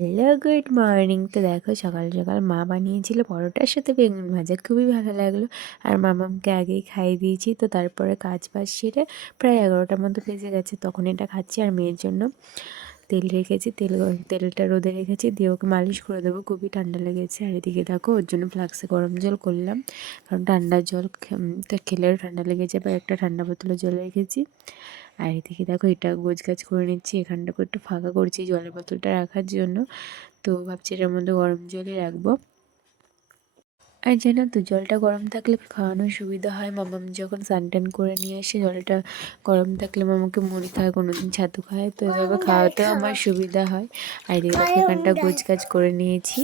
Hello, good morning. তো দেখো সকাল সকাল মা বানিয়েছিল পরোটার সাথে বেগুন ভাজা, খুবই ভালো লাগলো। আর মামামকে আগেই খাইয়ে দিয়েছি। তো তারপরে কাজ বাজ সেরে প্রায় 11টার মতো বেজে গেছে, তখন এটা খাচ্ছি। আর মেয়ের জন্য তেল রেখেছি, তেলটা রোদে রেখেছি, দিয়ে ওকে মালিশ করে দেবো, খুবই ঠান্ডা লেগেছে। আর এদিকে দেখো ওর জন্য ফ্লাক্সে গরম জল করলাম, কারণ ঠান্ডা জল তা খেলেও ঠান্ডা লেগে যাবে। একটা ঠান্ডা বোতলে জল রেখেছি। আর এদিকে দেখো এটা গোছগাছ করে নিচ্ছি, এখানটাকে একটু ফাঁকা করছি জলের বোতলটা রাখার জন্য। তো ভাবছি এটার মধ্যে গরম জলই রাখবো। আর জানো তো, জলটা গরম থাকলে খাওয়ানোর সুবিধা হয়। মামাম যখন স্নান টান করে নিয়ে আসে, জলটা গরম থাকলে মামাকে মুড়ি খায়, কোনোদিন ছাতু খায়, তো এভাবে খাওয়াতেও আমার সুবিধা হয়। আর এদিকে এখানটা গোছগাছ করে নিয়েছি।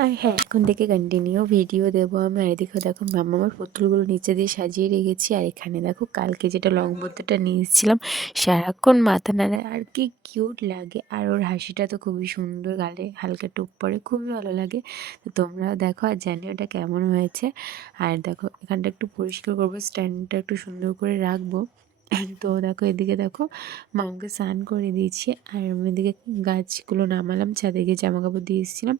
আর হ্যাঁ, এখন থেকে কন্টিনিউ ভিডিও দেবো আমি। আর এদিকে দেখো মামার পুতুলগুলো নিচে দিয়ে সাজিয়ে রেখেছি। আর এখানে দেখো কালকে যেটা লং বোতামটা নিয়ে এসেছিলাম, সারাক্ষণ মাথা নাড়ে, আর কি কিউট লাগে। আর ওর হাসিটা তো খুবই সুন্দর, গালে হালকা টোপ পড়ে, খুবই ভালো লাগে। তো তোমরাও দেখো আর জানিও এটা কেমন হয়েছে। আর দেখো এখানটা একটু পরিষ্কার করবো, স্ট্যান্ডটা একটু সুন্দর করে রাখবো। তো দেখো এদিকে দেখো মামাকে স্নান করে দিয়েছি। আর আমি এদিকে গাছগুলো নামালাম, ছাদে গিয়ে জামা কাপড় দিয়ে এসেছিলাম।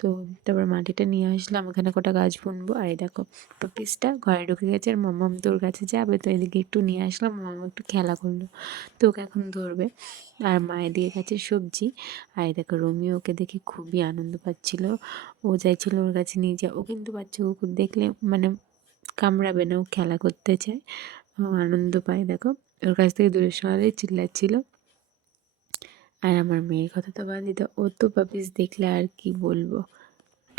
তো তারপর মাটিটা নিয়ে আসলাম, এখানে কটা গাছ বুনবো। আর এই দেখো পপিসটা ঘরে ঢুকে গেছে, আর মামাম তোর কাছে যাবে, তো এদিকে একটু নিয়ে আসলাম। মামা একটু খেলা করলো, তো ওকে এখন ধরবে। আর মায়ের দিয়ে গেছে সবজি। আর এই দেখো রোমিও ওকে দেখে খুবই আনন্দ পাচ্ছিল, ও চাইছিল ওর কাছে নিয়ে যা। ও কিন্তু বাচ্চা কুকুর দেখলে মানে কামড়াবে না, ও খেলা করতে চায়, ও আনন্দ পায়। দেখো ওর কাছ থেকে দূরে সরালেই চিল্লাচ্ছিল। আর আমার মেয়ের কথা তো বাদই দাও, ও তো পাপিস দেখলে আর কি বলবো।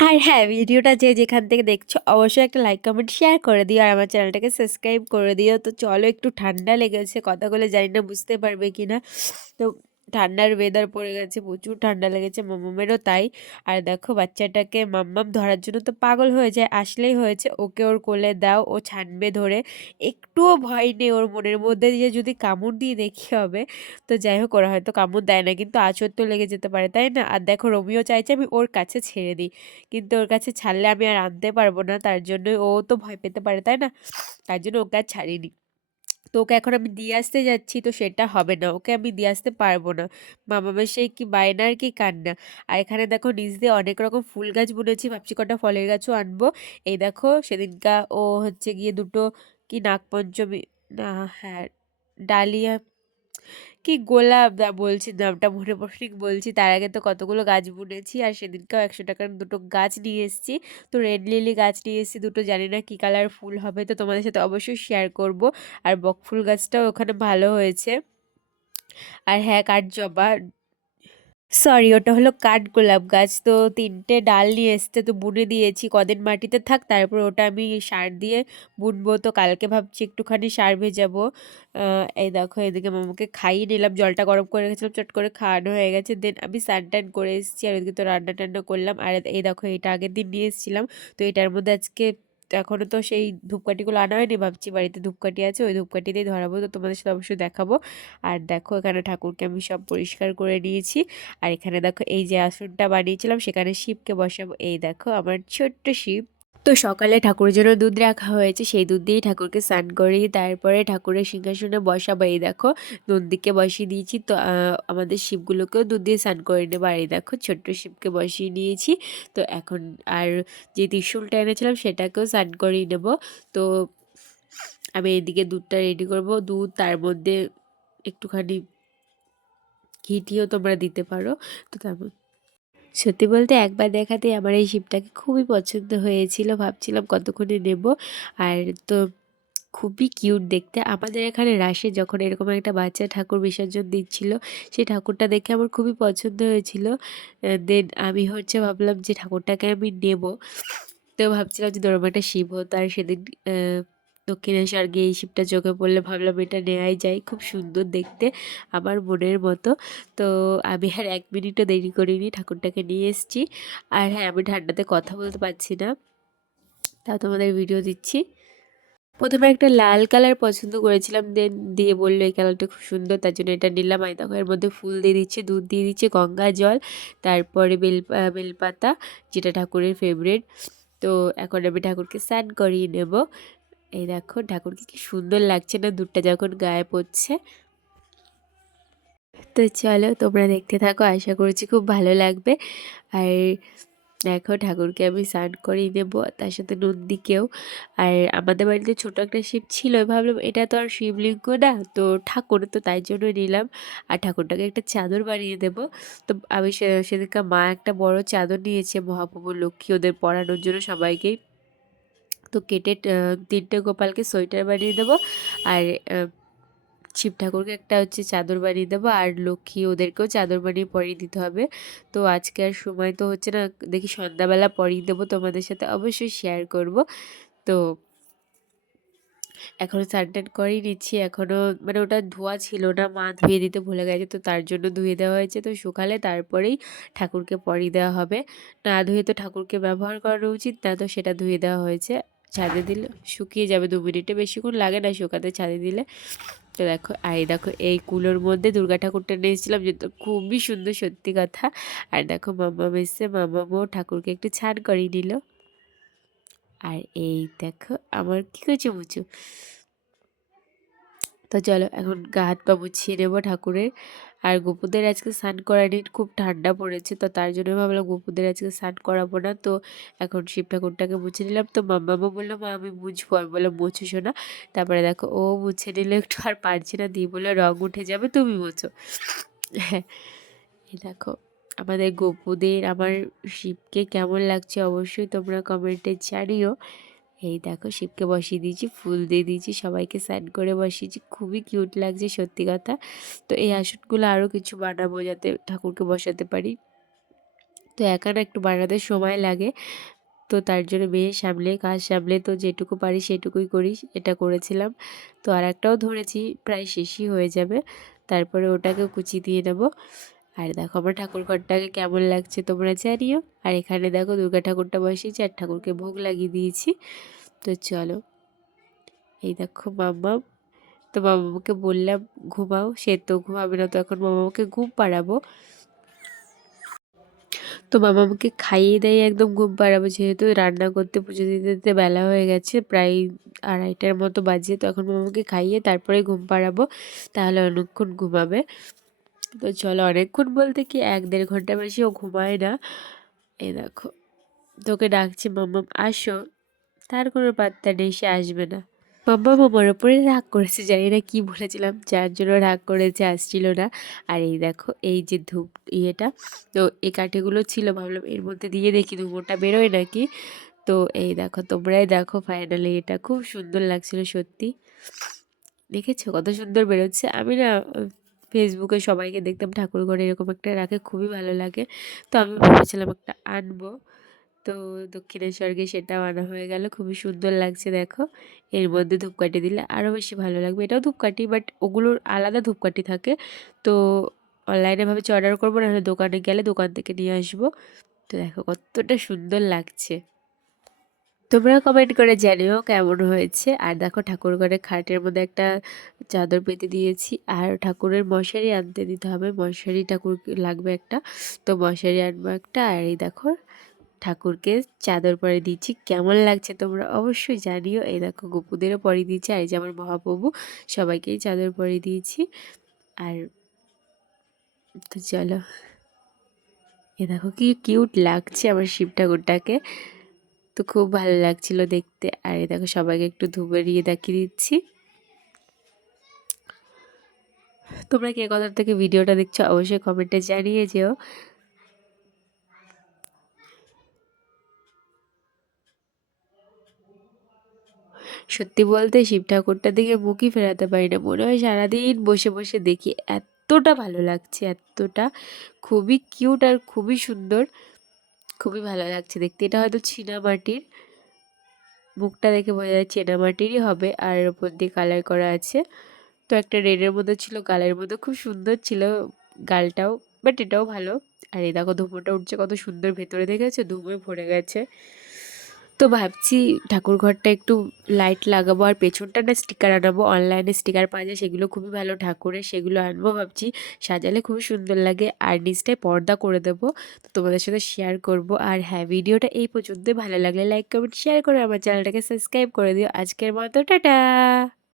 আর হ্যাঁ, ভিডিওটা যে যেখান থেকে দেখছো অবশ্যই একটা লাইক কমেন্ট শেয়ার করে দিও, আর আমার চ্যানেলটাকে সাবস্ক্রাইব করে দিও। তো চলো, একটু ঠান্ডা লেগেছে, কথাগুলো জানি না বুঝতে পারবে কি না। তো ঠান্ডার ওয়েদার পড়ে গেছে, প্রচুর ঠান্ডা লেগেছে, মাম্মামেরও তাই। আর দেখো বাচ্চাটাকে মাম্মাম ধরার জন্য তো পাগল হয়ে যায়, আসলেই হয়েছে, ওকে ওর কোলে দাও, ও ছানবে ধরে। একটুও ভয় নেই ওর মনের মধ্যে যে যদি কামড় দিয়ে দেখি হবে। তো যাই হোক, ওরা হয়তো কামড় দেয় না, কিন্তু আঁচড় তো লেগে যেতে পারে, তাই না? আর দেখো রোমিও চাইছে আমি ওর কাছে ছেড়ে দিই, কিন্তু ওর কাছে ছাড়লে আমি আর আনতে পারবো না, তার জন্য ও তো ভয় পেতে পারে, তাই না? তার জন্য ওকে আর ছাড়িনি। তো ওকে এখন আমি দিয়ে আসতে যাচ্ছি, তো সেটা হবে না, ওকে আমি দিয়ে আসতে পারবো না। মামামের সেই কি বায়না আর কি কান্না। আর এখানে দেখো নিচ দিয়ে অনেক রকম ফুল গাছ বুনেছি, ভাবছি কটা ফলের গাছও আনবো। এই দেখো সেদিনকা ও হচ্ছে গিয়ে দুটো কি নাগপঞ্চমী না, হ্যাঁ, ডালিয়া কি গোলাপ বলছি, নামটা মনে পড়ে ঠিক বলছি, তার আগে তো কতগুলো গাছ বুনেছি। আর সেদিনকেও 100 টাকার দুটো গাছ নিয়ে এসেছি। তো রেড লিলি গাছ নিয়ে এসেছি দুটো, জানি না কী কালার ফুল হবে, তো তোমাদের সাথে অবশ্যই শেয়ার করব। আর বকফুল গাছটাও ওখানে ভালো হয়েছে। আর হ্যাঁ, কাঠজবা, সরি, ওটা হলো কাঠগোলাপ গাছ। তো 3টে ডাল নিয়ে এসছে, তো বুনে দিয়েছি, কদিন মাটিতে থাক, তারপর ওটা আমি সার দিয়ে বুনবো। তো কালকে ভাবছি একটুখানি সার ভেজাবো। এই দেখো এদিকে মামাকে খাইয়ে নিলাম, জলটা গরম করে রেখেছিলাম, চট করে খাওয়ানো হয়ে গেছে। দেন আমি স্নান টান করে এসেছি, আর এদিকে তো রান্না টান্না করলাম। আর এই দেখো এটা আগের দিন নিয়ে এসেছিলাম, তো এটার মধ্যে আজকে এখনও তো সেই ধূপকাঠিগুলো আনা হয়নি, ভাবছি বাড়িতে ধূপকাঠি আছে, ওই ধূপকাঠি দিয়ে ধরাবো, তো তোমাদের সাথে অবশ্যই দেখাবো। আর দেখো এখানে ঠাকুরকে আমি সব পরিষ্কার করে নিয়েছি। আর এখানে দেখো এই যে আসনটা বানিয়েছিলাম, সেখানে শিবকে বসাবো। এই দেখো আমার ছোট্ট শিব। তো সকালে ঠাকুরের জন্য দুধ রাখা হয়েছে, সেই দুধ দিয়েই ঠাকুরকে স্নান করিয়ে তারপরে ঠাকুরের সিংহাসনে বসাবো। এই দেখো নন্দীকে বসিয়ে দিয়েছি, তো আমাদের শিবগুলোকেও দুধ দিয়ে স্নান করে নেবো। আর এই দেখো ছোট্ট শিবকে বসিয়ে নিয়েছি। তো এখন আর যে ত্রিশূলটা এনেছিলাম সেটাকেও স্নান করিয়ে নেবো। তো আমি এইদিকে দুধটা রেডি করব, দুধ, তার মধ্যে একটুখানি ঘিটিও তোমরা দিতে পারো। তো তারপর সত্যি বলতে একবার দেখাতেই আমার এই শিপটাকে খুবই পছন্দ হয়েছিল, ভাবছিলাম কতক্ষণে নেব। আর তো খুবই কিউট দেখতে। আমাদের এখানে রাসে যখন এরকম একটা বাচ্চা ঠাকুর বিসর্জন দিচ্ছিল, সেই ঠাকুরটা দেখে আমার খুবই পছন্দ হয়েছিল। দেন আমি হচ্ছে ভাবলাম যে ঠাকুরটাকে আমি নেব। তো ভাবছিলাম যে ধরুন একটা শিব হতো, আর সেদিন দক্ষিণেশ্বর গিয়ে এই শিবটা চোখে পড়লে ভাবলাম এটা নেওয়াই যায়, খুব সুন্দর দেখতে, আমার মনের মতো। তো আমি আর 1 মিনিটও দেরি করিনি, ঠাকুরটাকে নিয়ে এসেছি। আর হ্যাঁ, আমি ঠান্ডাতে কথা বলতে পারছি না, তাও তোমাদের ভিডিও দিচ্ছি। প্রথমে একটা লাল কালার পছন্দ করেছিলাম, দেন দিয়ে বললো এই কালারটা খুব সুন্দর, তার জন্য এটা নিলাম। আর দেখো এর মধ্যে ফুল দিয়ে দিচ্ছে, দুধ দিয়ে দিচ্ছে, গঙ্গা জল, তারপরে বেলপাতা, যেটা ঠাকুরের ফেভারিট। তো এখন আমি ঠাকুরকে স্নান করিয়ে নেব। এই দেখো ঠাকুরকে কি সুন্দর লাগছে না দুধটা যখন গায়ে পড়ছে। তো চলো তোমরা দেখতে থাকো, আশা করছি খুব ভালো লাগবে। আর দেখো ঠাকুরকে আমি স্নান করিয়ে দেবো, তার সাথে নন্দীকেও। আর আমাদের বাড়িতে ছোটো একটা শিব ছিল, ভাবলাম এটা তো আর শিবলিঙ্গ না, তো ঠাকুর, তো তাই জন্য নিলাম। আর ঠাকুরটাকে একটা চাদর বানিয়ে দেবো। তো আমি সেদিনকার মা একটা বড় চাদর নিয়েছে মহাপ্রভু লক্ষ্মী ওদের পরানোর জন্য সবাইকেই। তো কেটে 3টে গোপালকে সোয়েটার বানিয়ে দেবো। আর শিব ঠাকুরকে একটা হচ্ছে চাদর বানিয়ে দেবো, আর লক্ষ্মী ওদেরকেও চাদর বানিয়ে পরিয়ে দিতে হবে। তো আজকে আর সময় তো হচ্ছে না, দেখি সন্ধ্যাবেলা পরিয়ে দেবো, তোমাদের সাথে অবশ্যই শেয়ার করব। তো এখনও স্নান টান করেই নিচ্ছি, এখনও মানে ওটা ধোয়া ছিল না, মা ধুয়ে দিতে ভুলে গেছে, তো তার জন্য ধুয়ে দেওয়া হয়েছে। তো শুকালে তারপরেই ঠাকুরকে পরিয়ে দেওয়া হবে। না ধুয়ে তো ঠাকুরকে ব্যবহার করানো উচিত না, তো সেটা ধুয়ে দেওয়া হয়েছে। ছাদে দিলে শুকিয়ে যাবে 2 মিনিটে, বেশিক্ষণ লাগে না শুকাতে ছাদে দিলে। তো দেখো, আর এই দেখো এই কুলোর মধ্যে দুর্গা ঠাকুরটা নিয়ে এসেছিলাম, যেহেতু খুবই সুন্দর সত্যি কথা। আর দেখো মাম্মাম এসছে, মাম্মামও ঠাকুরকে একটু ছান করিয়ে নিল। আর এই দেখো আমার কি করছে মুচু। তো চলো এখন গা হাত পা মুছিয়ে নেবো ঠাকুরের। আর গোপুদের আজকে স্নান করানি, খুব ঠান্ডা পড়েছে, তো তার জন্য ভাবলাম গোপুদের আজকে স্নান করাবো না। তো এখন শিব ঠাকুরটাকে মুছে নিলাম। তো মাম্মামও বললো মা আমি মুছবো, আমি বললাম মুছো শোনা। তারপরে দেখো ও মুছে নিলে, একটু আর পারছে না, দিয়ে বললো রং উঠে যাবে তুমি মুছো। হ্যাঁ, এই দেখো আমাদের গোপুদের আমার শিবকে কেমন লাগছে অবশ্যই তোমরা কমেন্টে জানিও। এই দেখো শিবকে বসিয়ে দিয়েছি, ফুল দিয়ে দিয়েছি, সবাইকে স্নান করে বসিয়েছি, খুবই কিউট লাগছে সত্যি কথা। তো এই আসনগুলো আরও কিছু বানাবো যাতে ঠাকুরকে বসাতে পারি। তো একা না একটু বানাতে সময় লাগে, তো তার জন্য মেয়ে সামলে কাজ সামলে তো যেটুকু পারি সেটুকুই করি, এটা করেছিলাম। তো আর একটাও ধরেছি, প্রায় শেষই হয়ে যাবে, তারপরে ওটাকেও কুচি দিয়ে নেবো। আর দেখো আমার ঠাকুর ঘরটাকে কেমন লাগছে তোমরা জানিও। আর এখানে দেখো দুর্গা ঠাকুরটা বসিয়েছি আর ঠাকুরকে ভোগ লাগিয়ে দিয়েছি। তো চলো, এই দেখো মাম্মাম, তো মামাকে বললাম ঘুমাও, সে তো ঘুমাবে না, তো এখন মামাকে ঘুম পাড়াবো। তো মামাকে খাইয়ে দেয় একদম ঘুম পাড়াবো, যেহেতু রান্না করতে পুজো দিতে দিতে বেলা হয়ে গেছে, প্রায় 2:30টার মতো বাজে। তো এখন মামাকে খাইয়ে তারপরে ঘুম পাড়াবো, তাহলে অনেকক্ষণ ঘুমাবে। তো চলো, অনেকক্ষণ বলতে কি 1-1.5 ঘন্টা বেশি ও ঘুমায় না। এই দেখো তোকে ডাকছে মাম্মাম আসো, তার কোনো পাত্তা নেই, সে আসবে না। মাম্মা আমার ওপরে রাগ করেছে, জানি না কি বলেছিলাম যার জন্য রাগ করেছে, আসছিল না। আর এই দেখো এই যে ধূপ ইয়েটা, তো এই কাঠিগুলো ছিল, ভাবলাম এর মধ্যে দিয়ে দেখি ধুঁয়োটা বেরোয় নাকি। তো এই দেখো তোমরাই দেখো, ফাইনালি এটা খুব সুন্দর লাগছিল সত্যি। দেখেছো কত সুন্দর বেরোচ্ছে। আমি না ফেসবুকে সবাইকে দেখতাম ঠাকুর ঘরে এরকম একটা রাখে, খুবই ভালো লাগে। তো আমি ভেবেছিলাম একটা আনবো, তো দক্ষিণেশ্বর গিয়ে সেটাও আনা হয়ে গেল, খুবই সুন্দর লাগছে দেখো। এর মধ্যে ধূপকাঠি দিলে আরও বেশি ভালো লাগবে, এটাও ধূপকাঠি বাট ওগুলোর আলাদা ধূপকাঠি থাকে। তো অনলাইনে ভাবেছি অর্ডার করবো, নাহলে দোকানে গেলে দোকান থেকে নিয়ে আসবো। তো দেখো কতটা সুন্দর লাগছে, তোমরা কমেন্ট করে জানিও কেমন হয়েছে। আর দেখো ঠাকুর ঘরে খাটের মধ্যে একটা চাদর পেতে দিয়েছি, আর ঠাকুরের মশারি আনতে দিতে হবে, মশারি ঠাকুর লাগবে একটা, তো মশারি আনবো একটা। আর এই দেখো ঠাকুরকে চাদর পরে দিচ্ছি, কেমন লাগছে তোমরা অবশ্যই জানিও। এই দেখো গোপুদেরও পরিয়ে দিয়েছি, আর এই যে আমার মহাপ্রভু, সবাইকেই চাদর পরিয়ে দিয়েছি। আর তো চলো, এ দেখো কি কিউট লাগছে আমার শিব ঠাকুরটাকে, তো খুব ভালো লাগছিল দেখতে। আর এই দেখো সবাইকে একটু ধুবেরিয়ে দেখিয়ে দিচ্ছি। তোমরা কে কোথা থেকে ভিডিওটা দেখছো অবশ্যই কমেন্টে জানিয়ে যেও। সত্যি বলতে শিব ঠাকুরটা দিকে মুখই ফেরাতে পারি না, মনে হয় সারাদিন বসে বসে দেখি, এতটা ভালো লাগছে, এতটা খুবই কিউট আর খুবই সুন্দর, খুবই ভালো লাগছে দেখতে। এটা হয়তো চীনামাটির, মুখটা দেখে বোঝা যায় চীনামাটিরই হবে, আর এর ওপর দিয়ে কালার করা আছে। তো একটা রেডের মধ্যে ছিল, গালের মধ্যে খুব সুন্দর ছিল গালটাও, বাট এটাও ভালো। আর এই দেখো ধুমোটা উঠছে কত সুন্দর, ভেতরে দেখেছো ধুমোয় ভরে গেছে। তো ভাবছি ঠাকুর ঘরটা একটু লাইট লাগাবো, আর পেছনটা না স্টিকার আনাবো, অনলাইনে স্টিকার পাওয়া যায় সেগুলো খুবই ভালো ঠাকুরের, সেগুলো আনবো ভাবছি, সাজালে খুবই সুন্দর লাগে। আর নিচটায় পর্দা করে দেবো, তো তোমাদের সাথে শেয়ার করব। আর হ্যাঁ, ভিডিওটা এই পর্যন্তই, ভালো লাগলে লাইক কমেন্ট শেয়ার করে আমার চ্যানেলটাকে সাবস্ক্রাইব করে দিও। আজকের মতো টাটা।